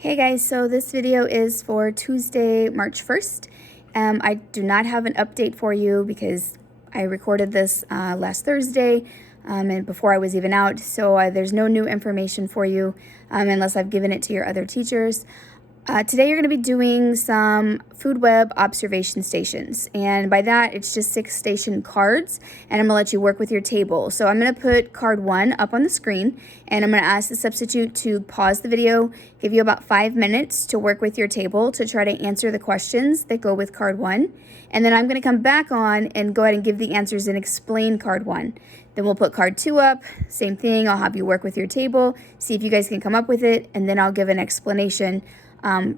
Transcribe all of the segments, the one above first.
Hey guys, so this video is for Tuesday, March 1st. I do not have an update for you because I recorded this last Thursday and before I was even out, so there's no new information for you unless I've given it to your other teachers. Today you're going to be doing some food web observation stations, and by that it's just 6 station cards, and I'm going to let you work with your table. So I'm going to put card 1 up on the screen, and I'm going to ask the substitute to pause the video, give you about 5 minutes to work with your table to try to answer the questions that go with card 1, and then I'm going to come back on and go ahead and give the answers and explain card 1. Then we'll put card 2 up, same thing, I'll have you work with your table, see if you guys can come up with it, and then I'll give an explanation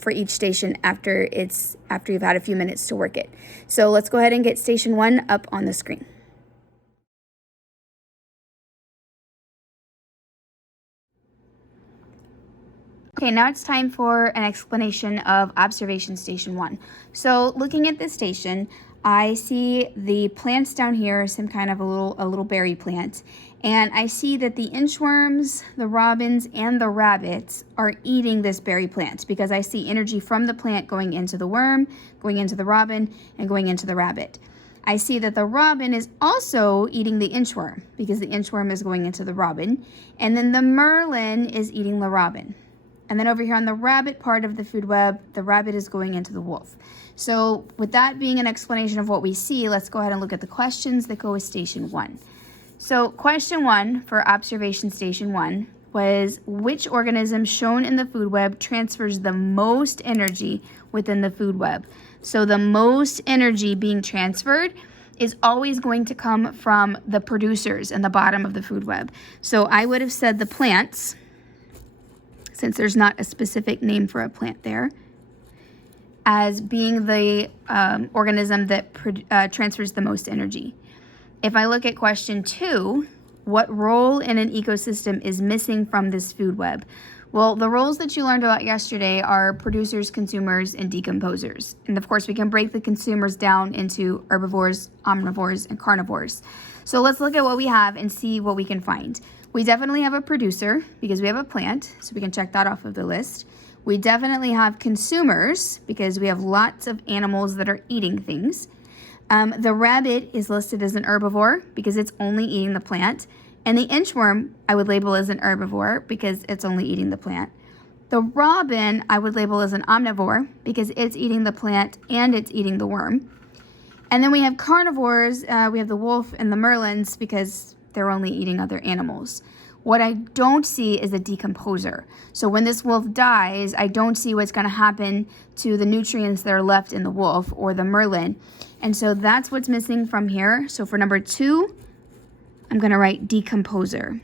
for each station after you've had a few minutes to work it. So let's go ahead and get station 1 up on the screen. Okay, now it's time for an explanation of observation station 1. So looking at this station, I see the plants down here, some kind of a little berry plant, and I see that the inchworms, the robins, and the rabbits are eating this berry plant because I see energy from the plant going into the worm, going into the robin, and going into the rabbit. I see that the robin is also eating the inchworm because the inchworm is going into the robin, and then the merlin is eating the robin. And then over here on the rabbit part of the food web, the rabbit is going into the wolf. So with that being an explanation of what we see, let's go ahead and look at the questions that go with station 1. So question 1 for observation station 1 was, which organism shown in the food web transfers the most energy within the food web? So the most energy being transferred is always going to come from the producers in the bottom of the food web. So I would have said the plants, since there's not a specific name for a plant there, as being the organism that transfers the most energy. If I look at question 2, what role in an ecosystem is missing from this food web? Well, the roles that you learned about yesterday are producers, consumers, and decomposers. And of course, we can break the consumers down into herbivores, omnivores, and carnivores. So let's look at what we have and see what we can find. We definitely have a producer because we have a plant, so we can check that off of the list. We definitely have consumers because we have lots of animals that are eating things. The rabbit is listed as an herbivore because it's only eating the plant. And the inchworm I would label as an herbivore because it's only eating the plant. The robin I would label as an omnivore because it's eating the plant and it's eating the worm. And then we have carnivores, we have the wolf and the merlins because they're only eating other animals. What I don't see is a decomposer. So when this wolf dies, I don't see what's going to happen to the nutrients that are left in the wolf or the merlin. And so that's what's missing from here. So for number 2, I'm going to write decomposer.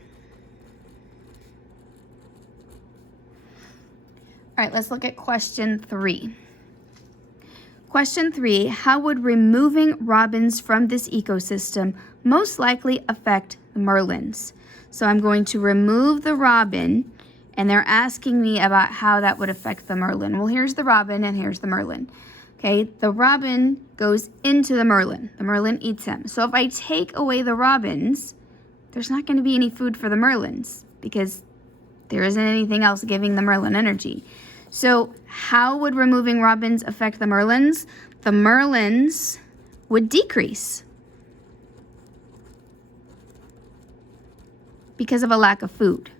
All right, let's look at question 3. Question 3, how would removing robins from this ecosystem most likely affect the merlins? So I'm going to remove the robin, and they're asking me about how that would affect the merlin. Well, here's the robin and here's the merlin. Okay, the robin goes into the merlin eats him. So if I take away the robins, there's not going to be any food for the merlins because there isn't anything else giving the merlin energy. So how would removing robins affect the merlins? The merlins would decrease because of a lack of food.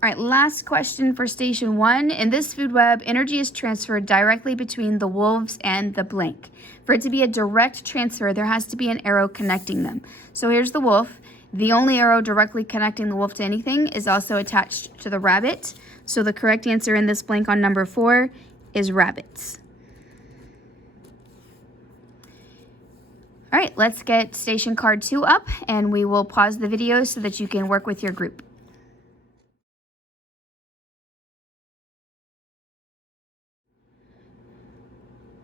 All right, last question for station 1. In this food web, energy is transferred directly between the wolves and the blank. For it to be a direct transfer, there has to be an arrow connecting them. So here's the wolf. The only arrow directly connecting the wolf to anything is also attached to the rabbit. So the correct answer in this blank on number 4 is rabbits. All right, let's get station card 2 up, and we will pause the video so that you can work with your group.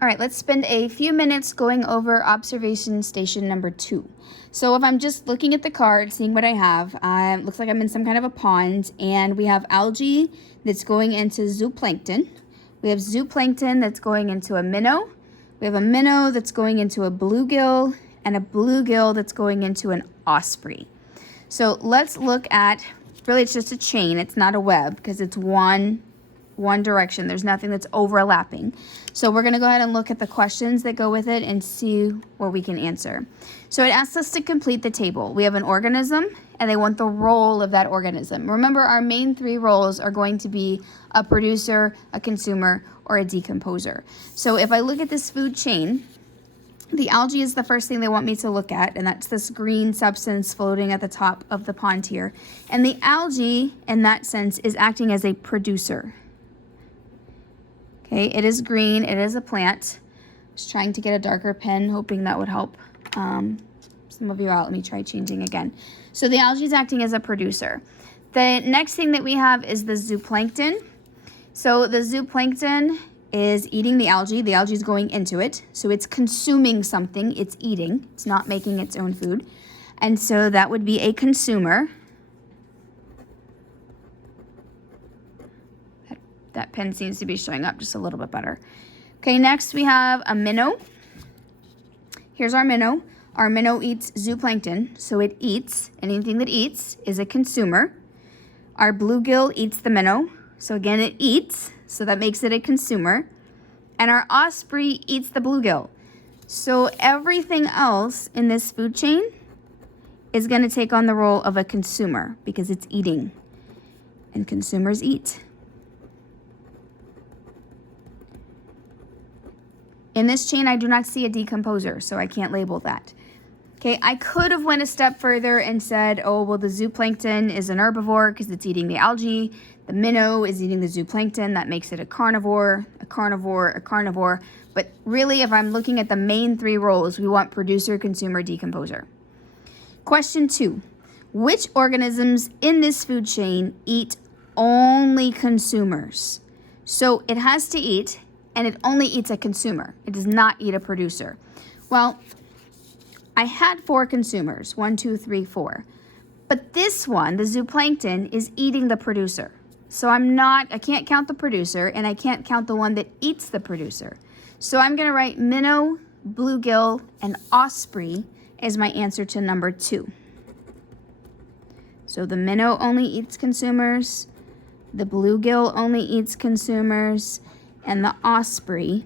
All right, let's spend a few minutes going over observation station number 2. So if I'm just looking at the card, seeing what I have, looks like I'm in some kind of a pond, and we have algae that's going into zooplankton. We have zooplankton that's going into a minnow. We We have a minnow that's going into a bluegill and a bluegill that's going into an osprey. So let's look at, really it's just a chain, it's not a web because it's one direction. There's nothing that's overlapping. So we're gonna go ahead and look at the questions that go with it and see what we can answer. So it asks us to complete the table. We have an organism and they want the role of that organism. Remember, our main three roles are going to be a producer, a consumer, or a decomposer. So if I look at this food chain, the algae is the first thing they want me to look at, and that's this green substance floating at the top of the pond here. And the algae, in that sense, is acting as a producer. Okay, it is green, it is a plant. Just trying to get a darker pen, hoping that would help some of you out. Let me try changing again. So the algae is acting as a producer. The next thing that we have is the zooplankton. So the zooplankton is eating the algae is going into it. So it's consuming something, it's eating, it's not making its own food. And so that would be a consumer. That pen seems to be showing up just a little bit better. Okay, next we have a minnow. Here's our minnow. Our minnow eats zooplankton, so it eats. Anything that eats is a consumer. Our bluegill eats the minnow, so again it eats, so that makes it a consumer. And our osprey eats the bluegill. So everything else in this food chain is going to take on the role of a consumer because it's eating. And consumers eat. In this chain, I do not see a decomposer, so I can't label that. Okay, I could have went a step further and said, oh, well, the zooplankton is an herbivore because it's eating the algae. The minnow is eating the zooplankton. That makes it a carnivore, a carnivore, a carnivore. But really, if I'm looking at the main three roles, we want producer, consumer, decomposer. Question 2. Which organisms in this food chain eat only consumers? So it has to eat, and it only eats a consumer. It does not eat a producer. Well, I had 4 consumers, 1, 2, 3, 4. But this one, the zooplankton, is eating the producer. So I can't count the producer, and I can't count the one that eats the producer. So I'm gonna write minnow, bluegill, and osprey as my answer to number 2. So the minnow only eats consumers, the bluegill only eats consumers, and the osprey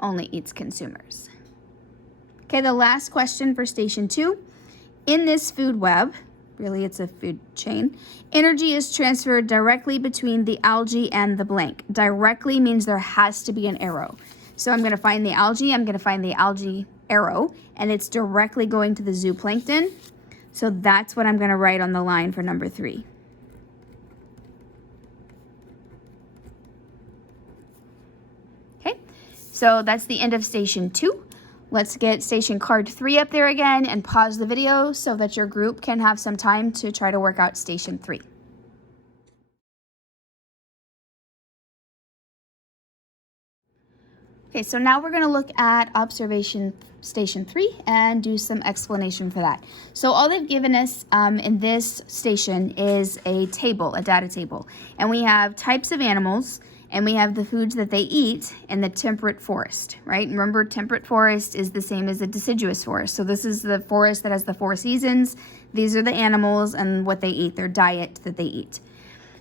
only eats consumers. Okay, the last question for station 2. In this food web, really it's a food chain, energy is transferred directly between the algae and the blank. Directly means there has to be an arrow. So I'm gonna find the algae, I'm gonna find the algae arrow, and it's directly going to the zooplankton. So that's what I'm gonna write on the line for number 3. Okay, so that's the end of station 2. Let's get station card 3 up there again and pause the video so that your group can have some time to try to work out station 3. Okay, so now we're going to look at observation station 3 and do some explanation for that. So all they've given us in this station is a table, a data table. And we have types of animals, and we have the foods that they eat in the temperate forest, right? Remember, temperate forest is the same as a deciduous forest. So this is the forest that has the 4 seasons. These are the animals and what they eat, their diet that they eat.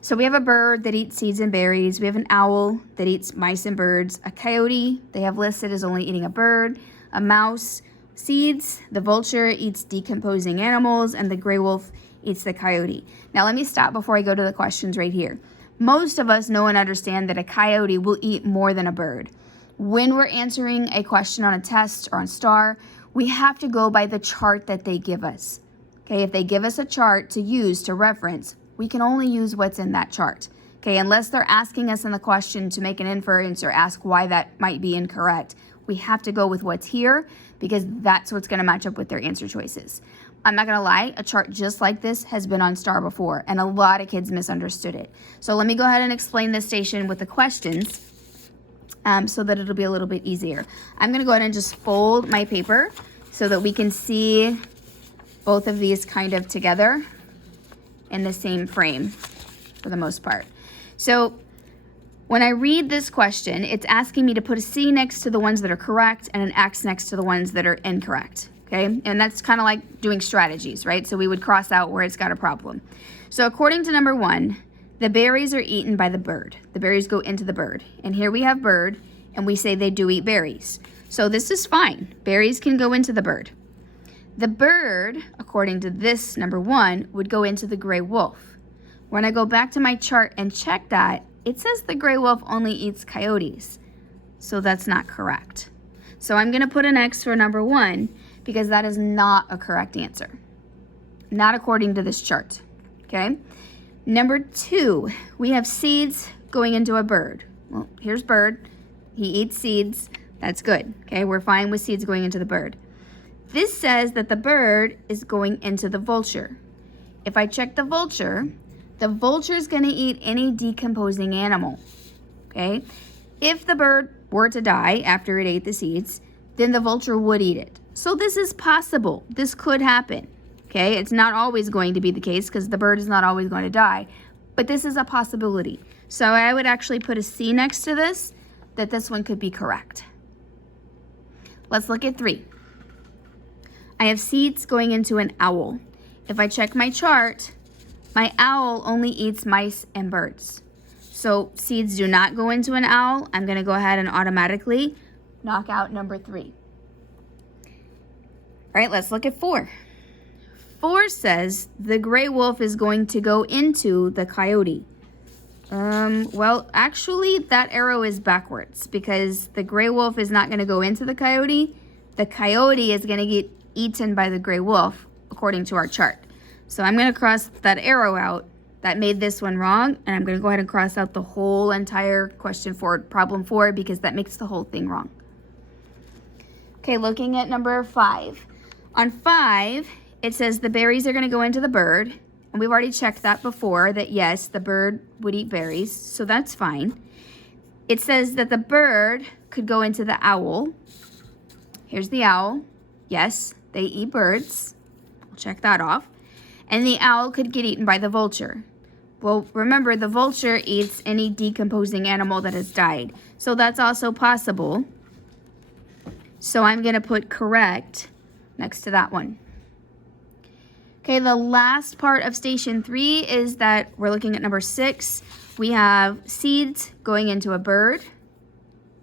So we have a bird that eats seeds and berries. We have an owl that eats mice and birds. A coyote, they have listed as only eating a bird. A mouse, seeds. The vulture eats decomposing animals, and the gray wolf eats the coyote. Now let me stop before I go to the questions right here. Most of us know and understand that a coyote will eat more than a bird. When we're answering a question on a test or on STAR, we have to go by the chart that they give us. Okay, if they give us a chart to use to reference, we can only use what's in that chart. Okay, unless they're asking us in the question to make an inference or ask why that might be incorrect, we have to go with what's here because that's what's going to match up with their answer choices. I'm not gonna lie, a chart just like this has been on STAR before, and a lot of kids misunderstood it. So let me go ahead and explain this station with the questions so that it'll be a little bit easier. I'm gonna go ahead and just fold my paper so that we can see both of these kind of together in the same frame for the most part. So When I read this question, it's asking me to put a C next to the ones that are correct and an X next to the ones that are incorrect, okay? And that's kind of like doing strategies, right? So we would cross out where it's got a problem. So according to number 1, the berries are eaten by the bird. The berries go into the bird. And here we have bird, and we say they do eat berries. So this is fine. Berries can go into the bird. The bird, according to this number 1, would go into the gray wolf. When I go back to my chart and check that, it says the gray wolf only eats coyotes. So that's not correct. So I'm going to put an X for number 1 because that is not a correct answer. Not according to this chart. Okay? Number 2, we have seeds going into a bird. Well, here's bird. He eats seeds. That's good. Okay? We're fine with seeds going into the bird. This says that the bird is going into the vulture. If I check the vulture is going to eat any decomposing animal, okay? If the bird were to die after it ate the seeds, then the vulture would eat it. So this is possible. This could happen, okay? It's not always going to be the case because the bird is not always going to die, but this is a possibility. So I would actually put a C next to this, that this one could be correct. Let's look at 3. I have seeds going into an owl. If I check my chart, my owl only eats mice and birds. So seeds do not go into an owl. I'm going to go ahead and automatically knock out number 3. All right, let's look at 4. 4 says the gray wolf is going to go into the coyote. Well, actually, that arrow is backwards because the gray wolf is not going to go into the coyote. The coyote is going to get eaten by the gray wolf, according to our chart. So I'm going to cross that arrow out. That made this one wrong, and I'm going to go ahead and cross out the whole entire question 4, problem 4, because that makes the whole thing wrong. Okay, looking at number 5. On 5, it says the berries are going to go into the bird, and we've already checked that before, that yes, the bird would eat berries, so that's fine. It says that the bird could go into the owl. Here's the owl. Yes, they eat birds. I'll check that off. And the owl could get eaten by the vulture. Well, remember, the vulture eats any decomposing animal that has died. So that's also possible. So I'm going to put correct next to that one. Okay, the last part of station 3 is that we're looking at number 6. We have seeds going into a bird.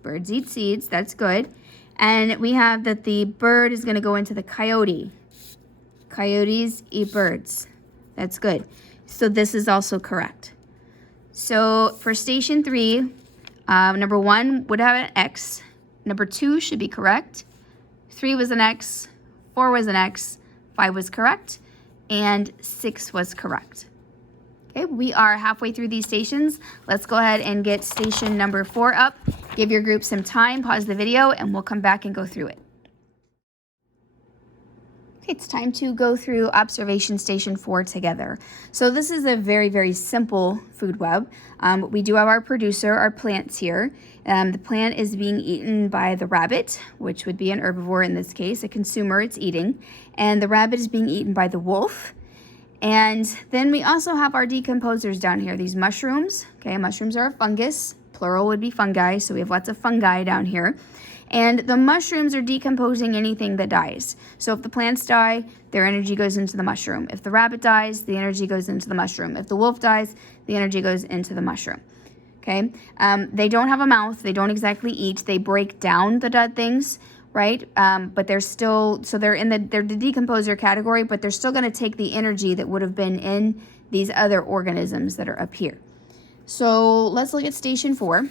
Birds eat seeds, that's good. And we have that the bird is going to go into the coyote. Coyotes eat birds. That's good. So this is also correct. So for station 3, number 1 would have an X. Number 2 should be correct. 3 was an X. 4 was an X. 5 was correct. And 6 was correct. Okay, we are halfway through these stations. Let's go ahead and get station number 4 up. Give your group some time, pause the video, and we'll come back and go through it. Okay, it's time to go through observation station 4 together. So this is a very, very simple food web. We do have our producer, our plants here. The plant is being eaten by the rabbit, which would be an herbivore in this case, a consumer it's eating. And the rabbit is being eaten by the wolf. And then we also have our decomposers down here, these mushrooms. Okay, mushrooms are a fungus. Plural would be fungi, so we have lots of fungi down here. And the mushrooms are decomposing anything that dies. So if the plants die, their energy goes into the mushroom. If the rabbit dies, the energy goes into the mushroom. If the wolf dies, the energy goes into the mushroom. Okay? They don't have a mouth. They don't exactly eat. They break down the dead things, right? But they're still, so they're the decomposer category, but they're still going to take the energy that would have been in these other organisms that are up here. So let's look at station 4.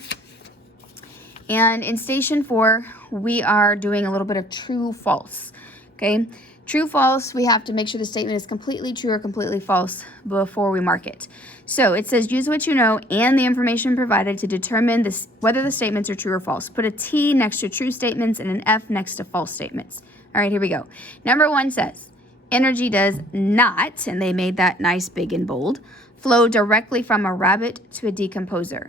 And in station 4, we are doing a little bit of true false. Okay, true false, we have to make sure the statement is completely true or completely false before we mark it. So it says use what you know and the information provided to determine whether the statements are true or false. Put a T next to true statements and an F next to false statements. All right, here we go. Number 1 says energy does not, and they made that nice, big, and bold, flow directly from a rabbit to a decomposer.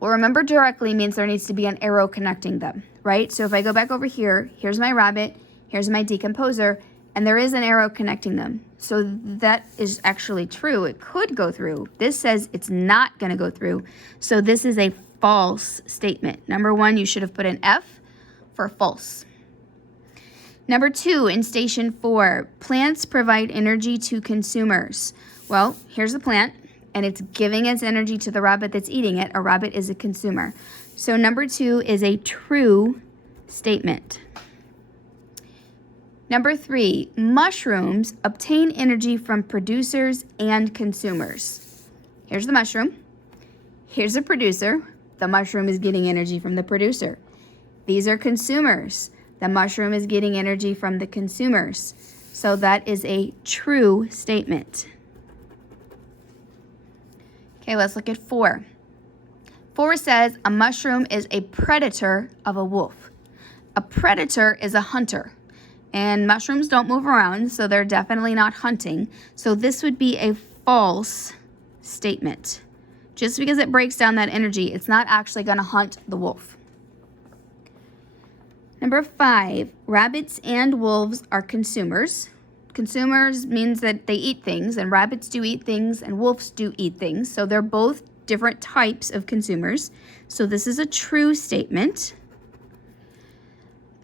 Well, remember, directly means there needs to be an arrow connecting them, right? So if I go back over here, here's my rabbit, here's my decomposer, and there is an arrow connecting them. So that is actually true. It could go through. This says it's not going to go through. So this is a false statement. Number 1, you should have put an F for false. Number 2, in station 4, plants provide energy to consumers. Well, here's a plant, and it's giving its energy to the rabbit that's eating it. A rabbit is a consumer. So number 2 is a true statement. Number 3, mushrooms obtain energy from producers and consumers. Here's the mushroom. Here's a producer. The mushroom is getting energy from the producer. These are consumers. The mushroom is getting energy from the consumers. So that is a true statement. Okay, let's look at 4. 4 says a mushroom is a predator of a wolf. A predator is a hunter. And mushrooms don't move around, so they're definitely not hunting. So this would be a false statement. Just because it breaks down that energy, it's not actually going to hunt the wolf. Number 5, rabbits and wolves are consumers. Consumers means that they eat things, and rabbits do eat things, and wolves do eat things. So they're both different types of consumers. So this is a true statement.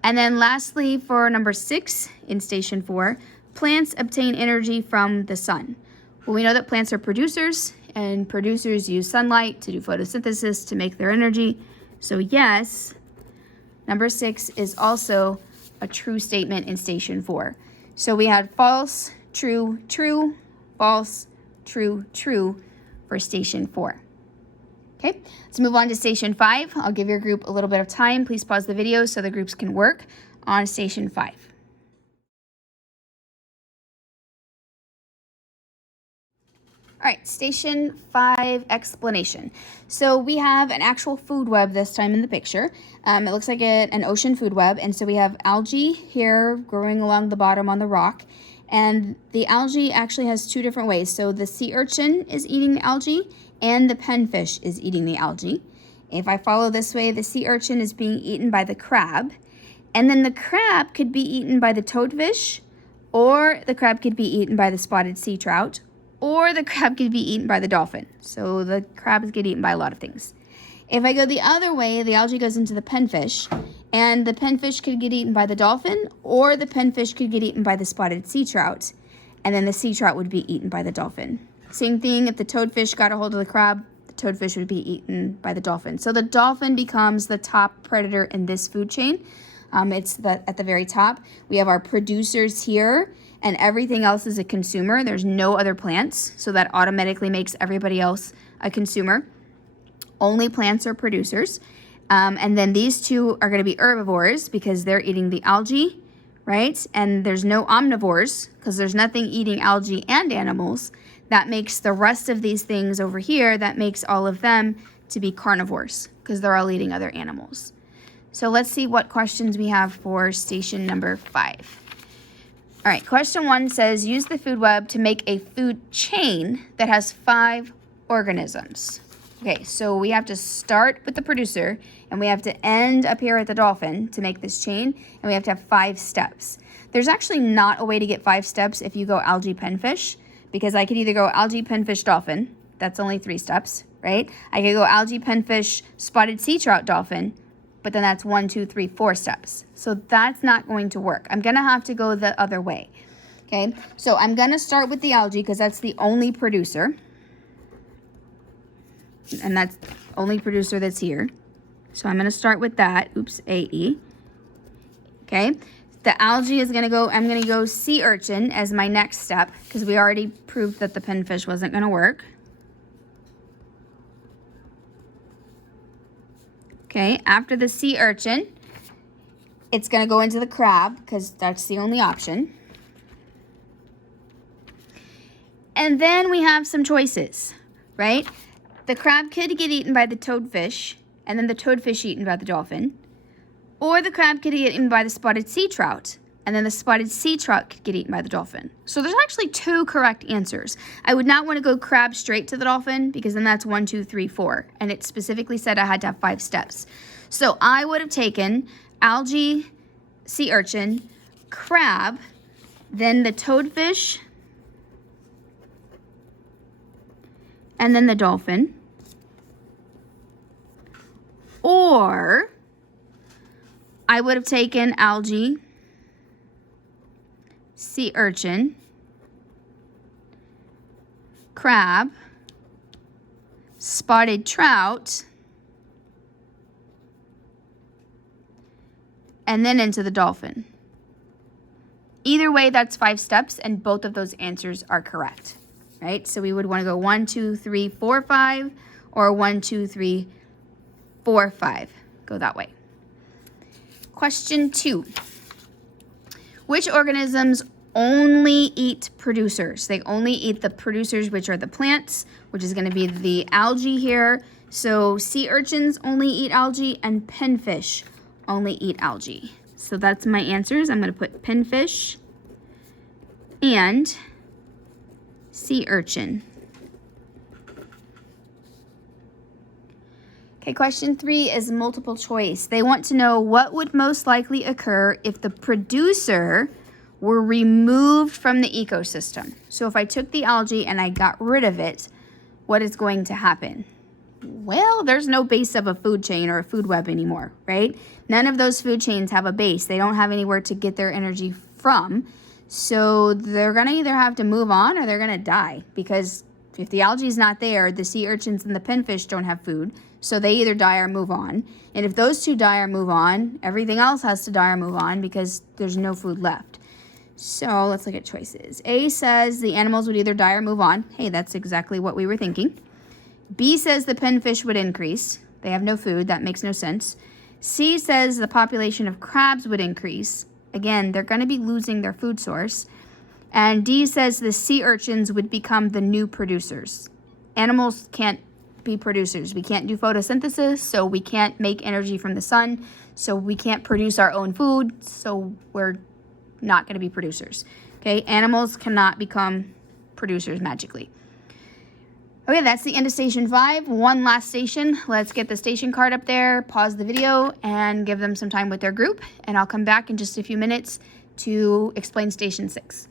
And then lastly, for number 6 in station 4, plants obtain energy from the sun. Well, we know that plants are producers, and producers use sunlight to do photosynthesis to make their energy. So yes, number 6 is also a true statement in station 4. So we had false, true, true, false, true, true for station 4. Okay, let's move on to station 5. I'll give your group a little bit of time. Please pause the video so the groups can work on station 5. All right, station 5 explanation. So we have an actual food web this time in the picture. It looks like an ocean food web. And so we have algae here growing along the bottom on the rock. And the algae actually has 2 different ways. So the sea urchin is eating the algae and the penfish is eating the algae. If I follow this way, the sea urchin is being eaten by the crab. And then the crab could be eaten by the toadfish, or the crab could be eaten by the spotted sea trout, or the crab could be eaten by the dolphin. So the crabs get eaten by a lot of things. If I go the other way, the algae goes into the penfish, and the penfish could get eaten by the dolphin, or the penfish could get eaten by the spotted sea trout, and then the sea trout would be eaten by the dolphin. Same thing, if the toadfish got a hold of the crab, the toadfish would be eaten by the dolphin. So the dolphin becomes the top predator in this food chain. It's at the very top. We have our producers here, and everything else is a consumer. There's no other plants, so that automatically makes everybody else a consumer. Only plants are producers. And then these 2 are going to be herbivores because they're eating the algae, right? And there's no omnivores because there's nothing eating algae and animals. That makes the rest of these things over here, that makes all of them to be carnivores because they're all eating other animals. So let's see what questions we have for station number 5. All right, question 1 says, use the food web to make a food chain that has 5 organisms. Okay, so we have to start with the producer, and we have to end up here at the dolphin to make this chain, and we have to have 5 steps. There's actually not a way to get 5 steps if you go algae penfish, because I could either go algae penfish dolphin, that's only 3 steps, right? I could go algae penfish spotted sea trout dolphin, but then that's 1, 2, 3, 4 steps. So that's not going to work. I'm gonna have to go the other way, okay? So I'm gonna start with the algae because that's the only producer. And that's the only producer that's here. So I'm gonna start with that, oops, AE, okay? The algae is gonna go, I'm gonna go sea urchin as my next step because we already proved that the penfish wasn't gonna work. Okay, after the sea urchin, it's gonna go into the crab because that's the only option. And then we have some choices, right? The crab could get eaten by the toadfish, and then the toadfish eaten by the dolphin. Or the crab could get eaten by the spotted sea trout, and then the spotted sea trout could get eaten by the dolphin. So there's actually 2 correct answers. I would not want to go crab straight to the dolphin because then that's 1, 2, 3, 4. And it specifically said I had to have 5 steps. So I would have taken algae, sea urchin, crab, then the toadfish, and then the dolphin. Or I would have taken algae, sea urchin, crab, spotted trout, and then into the dolphin. Either way, that's 5 steps, and both of those answers are correct, right? So we would want to go 1, 2, 3, 4, 5, or 1, 2, 3, 4, 5. Go that way. Question 2. Which organisms only eat producers? They only eat the producers, which are the plants, which is going to be the algae here. So sea urchins only eat algae, and pinfish only eat algae. So that's my answers. I'm going to put pinfish and sea urchin. Okay, question 3 is multiple choice. They want to know what would most likely occur if the producer were removed from the ecosystem. So if I took the algae and I got rid of it, what is going to happen? Well, there's no base of a food chain or a food web anymore, right? None of those food chains have a base. They don't have anywhere to get their energy from. So they're going to either have to move on or they're going to die, because if the algae is not there, the sea urchins and the pinfish don't have food. So they either die or move on. And if those two die or move on, everything else has to die or move on because there's no food left. So let's look at choices. A says the animals would either die or move on. Hey, that's exactly what we were thinking. B says the pinfish would increase. They have no food. That makes no sense. C says the population of crabs would increase. Again, they're going to be losing their food source. And D says the sea urchins would become the new producers. Animals can't be producers. We can't do photosynthesis, so we can't make energy from the sun. So we can't produce our own food, so we're not going to be producers. Okay, animals cannot become producers magically. Okay, that's the end of station 5. One last station. Let's get the station card up there, pause the video, and give them some time with their group. And I'll come back in just a few minutes to explain station 6.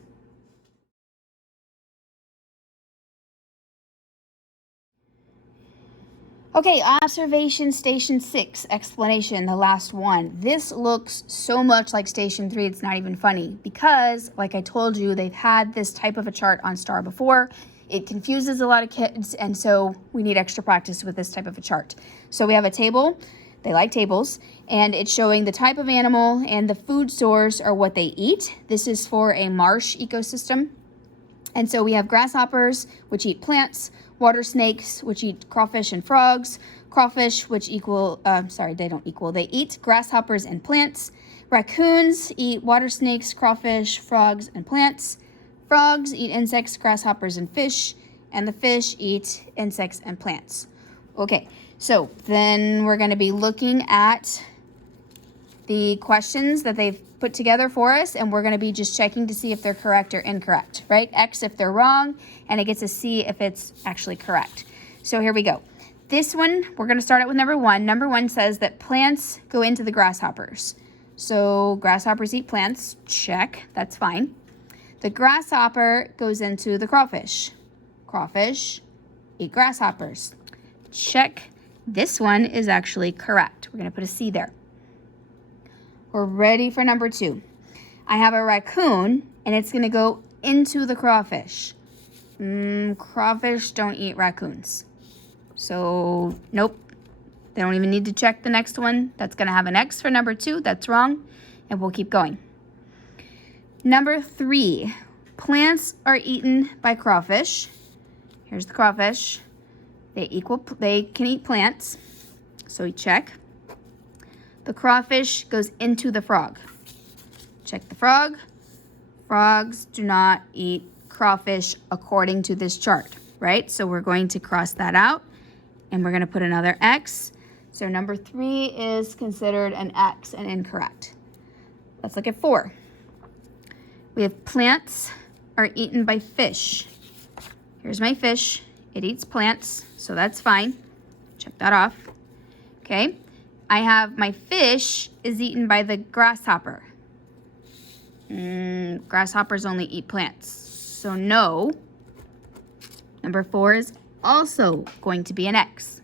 Okay, observation station 6, explanation, the last one. This looks so much like station 3, it's not even funny, because like I told you, they've had this type of a chart on STAR before. It confuses a lot of kids, and so we need extra practice with this type of a chart. So we have a table, they like tables, and it's showing the type of animal and the food source or what they eat. This is for a marsh ecosystem. And so we have grasshoppers, which eat plants, water snakes, which eat crawfish and frogs, crawfish, which they eat grasshoppers and plants. Raccoons eat water snakes, crawfish, frogs, and plants. Frogs eat insects, grasshoppers, and fish, and the fish eat insects and plants. Okay, so then we're going to be looking at the questions that they've put together for us, and we're going to be just checking to see if they're correct or incorrect, right? X if they're wrong, and it gets a C if it's actually correct. So here we go. This one, we're going to start out with number 1. Number 1 says that plants go into the grasshoppers. So grasshoppers eat plants, check, that's fine. The grasshopper goes into the crawfish. Crawfish eat grasshoppers, check. This one is actually correct. We're going to put a C there. We're ready for number 2. I have a raccoon, and it's going to go into the crawfish. Crawfish don't eat raccoons. So, nope. They don't even need to check the next one. That's going to have an X for number 2. That's wrong. And we'll keep going. Number 3. Plants are eaten by crawfish. Here's the crawfish. They can eat plants. So we check. The crawfish goes into the frog. Check the frog. Frogs do not eat crawfish according to this chart, right? So we're going to cross that out, and we're going to put another X. So number 3 is considered an X and incorrect. Let's look at 4. We have plants are eaten by fish. Here's my fish. It eats plants, so that's fine. Check that off. Okay. I have my fish is eaten by the grasshopper. Grasshoppers only eat plants. So no. Number 4 is also going to be an X.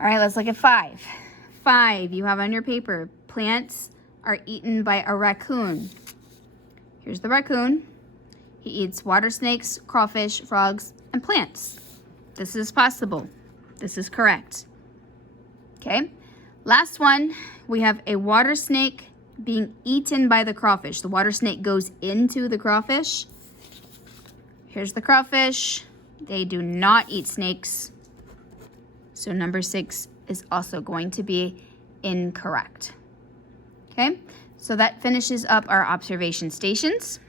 All right, let's look at 5. 5, you have on your paper, plants are eaten by a raccoon. Here's the raccoon. He eats water snakes, crawfish, frogs, and plants. This is possible. This is correct. Okay, last one, we have a water snake being eaten by the crawfish. The water snake goes into the crawfish. Here's the crawfish. They do not eat snakes. So number 6 is also going to be incorrect. Okay, so that finishes up our observation stations.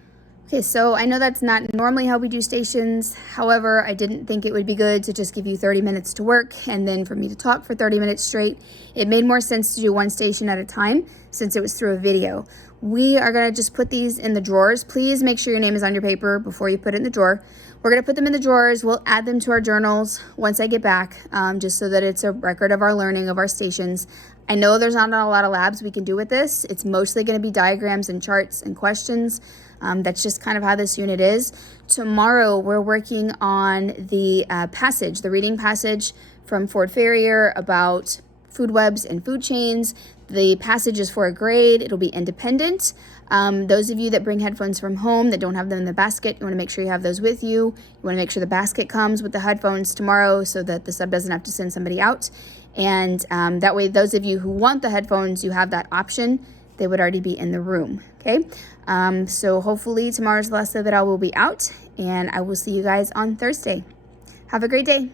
Okay, so I know that's not normally how we do stations. However, I didn't think it would be good to just give you 30 minutes to work and then for me to talk for 30 minutes straight. It made more sense to do one station at a time since it was through a video. We are gonna just put these in the drawers. Please make sure your name is on your paper before you put it in the drawer. We're gonna put them in the drawers. We'll add them to our journals once I get back, just so that it's a record of our learning of our stations. I know there's not a lot of labs we can do with this. It's mostly gonna be diagrams and charts and questions. That's just kind of how this unit is. Tomorrow, we're working on the passage, the reading passage from Ford Farrier about food webs and food chains. The passage is for a grade. It'll be independent. Those of you that bring headphones from home that don't have them in the basket, you want to make sure you have those with you. You want to make sure the basket comes with the headphones tomorrow so that the sub doesn't have to send somebody out. And that way, those of you who want the headphones, you have that option. They would already be in the room, okay? So hopefully tomorrow's the last day that I will be out, and I will see you guys on Thursday. Have a great day.